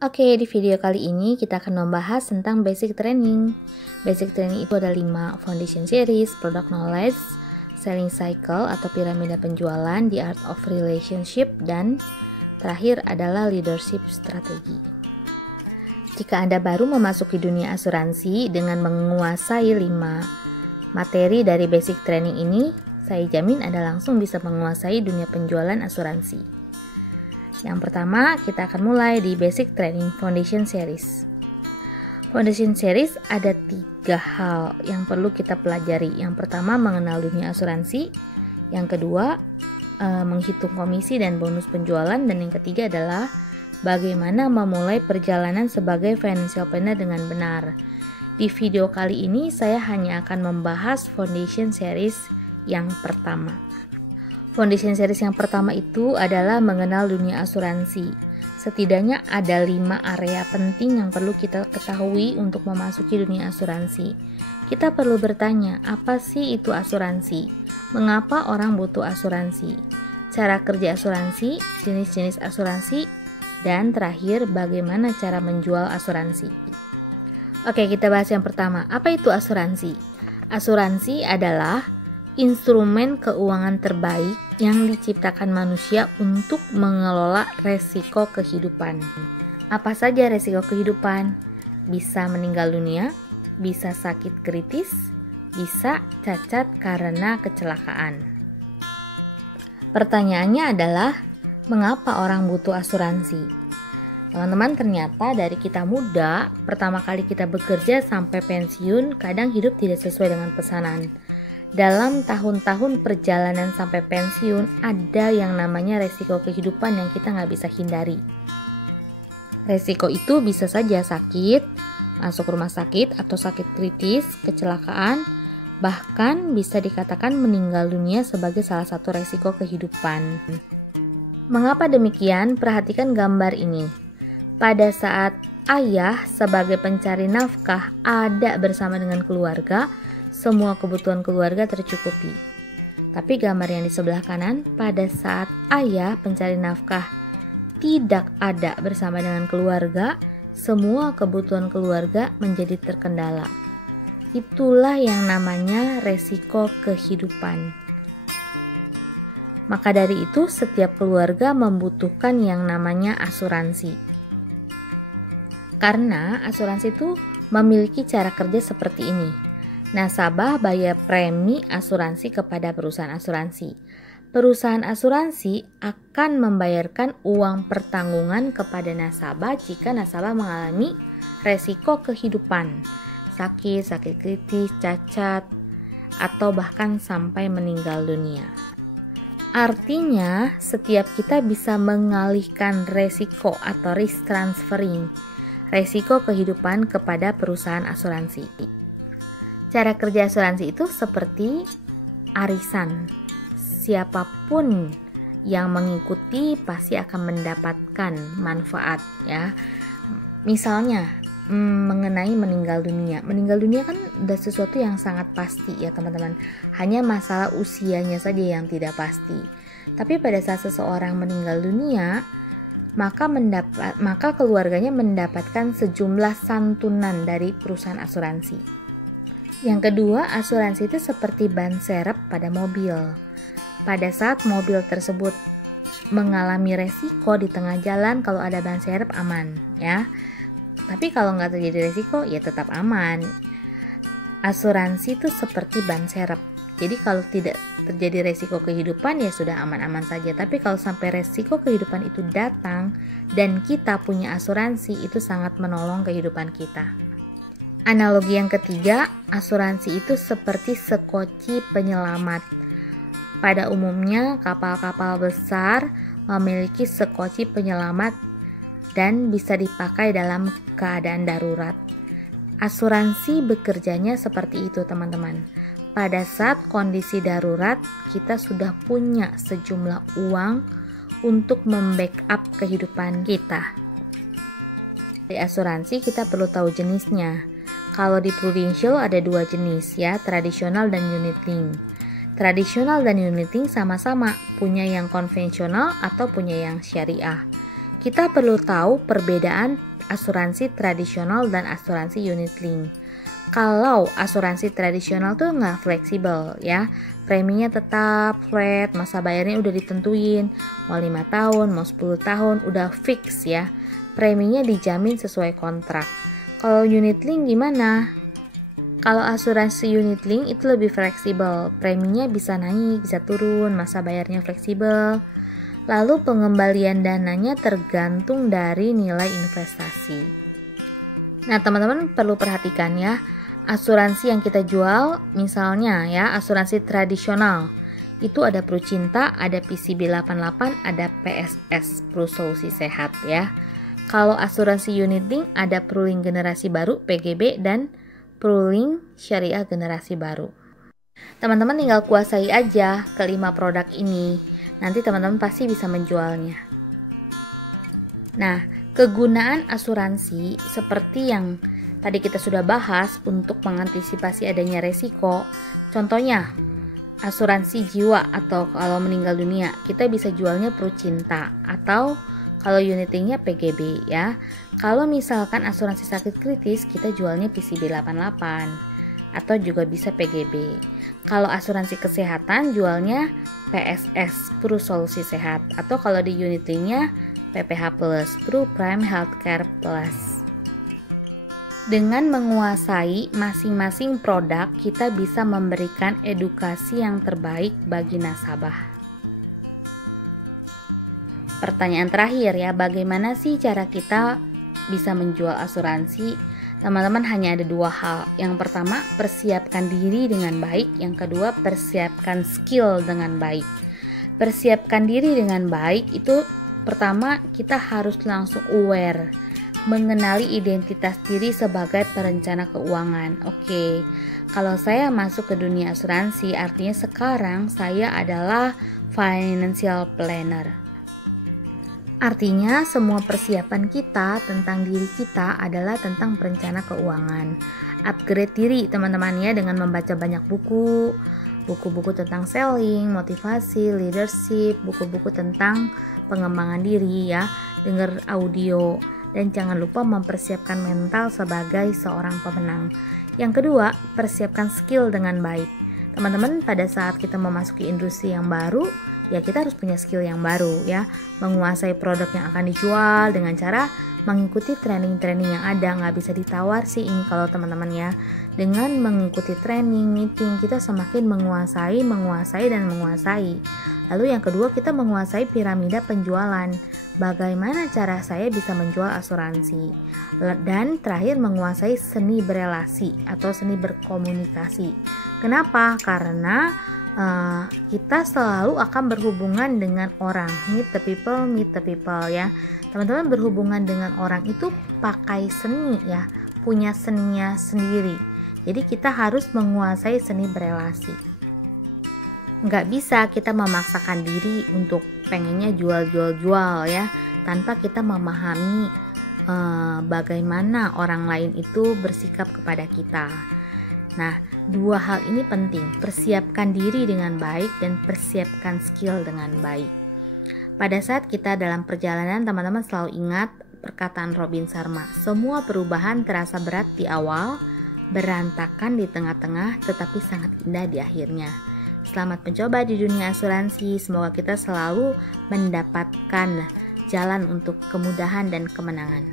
Oke, di video kali ini kita akan membahas tentang basic training. Basic training itu ada 5 foundation series, product knowledge, selling cycle atau piramida penjualan, the art of relationship, dan terakhir adalah leadership strategi. Jika Anda baru memasuki dunia asuransi dengan menguasai 5 materi dari basic training ini, saya jamin Anda langsung bisa menguasai dunia penjualan asuransi. Yang pertama, kita akan mulai di Basic Training Foundation Series. Foundation Series ada 3 hal yang perlu kita pelajari. Yang pertama, mengenal dunia asuransi. Yang kedua, menghitung komisi dan bonus penjualan. Dan yang ketiga adalah bagaimana memulai perjalanan sebagai financial planner dengan benar. Di video kali ini, saya hanya akan membahas Foundation Series yang pertama. Foundation series yang pertama itu adalah mengenal dunia asuransi. Setidaknya ada 5 area penting yang perlu kita ketahui untuk memasuki dunia asuransi. Kita perlu bertanya, apa sih itu asuransi? Mengapa orang butuh asuransi? Cara kerja asuransi, jenis-jenis asuransi, dan terakhir bagaimana cara menjual asuransi. Oke, kita bahas yang pertama. Apa itu asuransi? Asuransi adalah instrumen keuangan terbaik yang diciptakan manusia untuk mengelola resiko kehidupan. Apa saja resiko kehidupan? Bisa meninggal dunia, bisa sakit kritis, bisa cacat karena kecelakaan. Pertanyaannya adalah, mengapa orang butuh asuransi? Teman-teman, ternyata dari kita muda, pertama kali kita bekerja sampai pensiun, kadang hidup tidak sesuai dengan pesanan. Dalam tahun-tahun perjalanan sampai pensiun, ada yang namanya resiko kehidupan yang kita nggak bisa hindari. Resiko itu bisa saja sakit, masuk rumah sakit atau sakit kritis, kecelakaan, bahkan bisa dikatakan meninggal dunia sebagai salah satu resiko kehidupan. Mengapa demikian? Perhatikan gambar ini. Pada saat ayah sebagai pencari nafkah ada bersama dengan keluarga, semua kebutuhan keluarga tercukupi. Tapi gambar yang di sebelah kanan, pada saat ayah pencari nafkah tidak ada bersama dengan keluarga, semua kebutuhan keluarga menjadi terkendala. Itulah yang namanya resiko kehidupan. Maka dari itu, setiap keluarga membutuhkan yang namanya asuransi. Karena asuransi itu memiliki cara kerja seperti ini. Nasabah bayar premi asuransi kepada perusahaan asuransi. Perusahaan asuransi akan membayarkan uang pertanggungan kepada nasabah jika nasabah mengalami resiko kehidupan, sakit kritis, cacat, atau bahkan sampai meninggal dunia. Artinya, setiap kita bisa mengalihkan resiko atau risk transferring, resiko kehidupan kepada perusahaan asuransi. Cara kerja asuransi itu seperti arisan. Siapapun yang mengikuti pasti akan mendapatkan manfaat, ya. Misalnya mengenai meninggal dunia. Meninggal dunia kan udah sesuatu yang sangat pasti, ya teman-teman. Hanya masalah usianya saja yang tidak pasti. Tapi pada saat seseorang meninggal dunia, maka keluarganya mendapatkan sejumlah santunan dari perusahaan asuransi. Yang kedua, asuransi itu seperti ban serep pada mobil. Pada saat mobil tersebut mengalami resiko di tengah jalan, kalau ada ban serep aman, ya. Tapi kalau nggak terjadi resiko, ya tetap aman. Asuransi itu seperti ban serep. Jadi kalau tidak terjadi resiko kehidupan, ya sudah aman-aman saja. Tapi kalau sampai resiko kehidupan itu datang dan kita punya asuransi, itu sangat menolong kehidupan kita. Analogi yang ketiga, asuransi itu seperti sekoci penyelamat. Pada umumnya, kapal-kapal besar memiliki sekoci penyelamat dan bisa dipakai dalam keadaan darurat. Asuransi bekerjanya seperti itu, teman-teman. Pada saat kondisi darurat, kita sudah punya sejumlah uang untuk membackup kehidupan kita. Di asuransi kita perlu tahu jenisnya. Kalau di Prudential ada 2 jenis, ya, tradisional dan unit link. Tradisional dan unit link sama-sama punya yang konvensional atau punya yang syariah. kita perlu tahu perbedaan asuransi tradisional dan asuransi unit link. Kalau asuransi tradisional tuh nggak fleksibel ya, preminya tetap flat, masa bayarnya udah ditentuin, mau 5 tahun, mau 10 tahun, udah fix ya, preminya dijamin sesuai kontrak. Kalau unit link gimana? Kalau asuransi unit link itu lebih fleksibel, preminya bisa naik, bisa turun, masa bayarnya fleksibel. Lalu pengembalian dananya tergantung dari nilai investasi. Nah, teman-teman perlu perhatikan ya, asuransi yang kita jual, misalnya ya, asuransi tradisional, itu ada Prucinta, ada PCB 88, ada PSS, Pru Solusi Sehat ya. Kalau asuransi unit link ada Prulink generasi baru, PGB, dan Prulink Syariah generasi baru. Teman-teman tinggal kuasai aja kelima produk ini. Nanti teman-teman pasti bisa menjualnya. Nah, kegunaan asuransi seperti yang tadi kita sudah bahas untuk mengantisipasi adanya resiko. Contohnya, asuransi jiwa atau kalau meninggal dunia, kita bisa jualnya Prucinta atau kalau unit linknya PGB ya. Kalau misalkan asuransi sakit kritis, kita jualnya PCB 88 atau juga bisa PGB. Kalau asuransi kesehatan jualnya PSS, Pru Solusi Sehat, atau kalau di unit linknya PPH Plus, Pru Prime Healthcare Plus. Dengan menguasai masing-masing produk, kita bisa memberikan edukasi yang terbaik bagi nasabah. Pertanyaan terakhir ya, bagaimana sih cara kita bisa menjual asuransi? Teman-teman, hanya ada dua hal. Yang pertama, persiapkan diri dengan baik. Yang kedua, persiapkan skill dengan baik. Persiapkan diri dengan baik itu pertama, kita harus langsung aware, mengenali identitas diri sebagai perencana keuangan. Oke, kalau saya masuk ke dunia asuransi, artinya sekarang saya adalah financial planner. Artinya semua persiapan kita tentang diri kita adalah tentang perencana keuangan. Upgrade diri teman-teman ya dengan membaca banyak buku-buku tentang selling, motivasi, leadership, buku-buku tentang pengembangan diri ya, dengar audio, dan jangan lupa mempersiapkan mental sebagai seorang pemenang. Yang kedua, persiapkan skill dengan baik. Teman-teman, pada saat kita memasuki industri yang baru, ya kita harus punya skill yang baru ya, menguasai produk yang akan dijual dengan cara mengikuti training-training yang ada. Nggak bisa ditawar sih ini kalau teman-teman ya. Dengan mengikuti training, meeting, kita semakin menguasai dan menguasai. Lalu yang kedua, kita menguasai piramida penjualan. Bagaimana cara saya bisa menjual asuransi? Dan terakhir, menguasai seni berelasi atau seni berkomunikasi. Kenapa? Karena kita selalu akan berhubungan dengan orang, meet the people ya. Teman-teman berhubungan dengan orang itu pakai seni ya, punya seninya sendiri. Jadi kita harus menguasai seni berelasi. Nggak bisa kita memaksakan diri untuk pengennya jual ya, tanpa kita memahami bagaimana orang lain itu bersikap kepada kita. Nah, dua hal ini penting, persiapkan diri dengan baik dan persiapkan skill dengan baik. Pada saat kita dalam perjalanan, teman-teman selalu ingat perkataan Robin Sharma, semua perubahan terasa berat di awal, berantakan di tengah-tengah, tetapi sangat indah di akhirnya. Selamat mencoba di dunia asuransi, semoga kita selalu mendapatkan jalan untuk kemudahan dan kemenangan.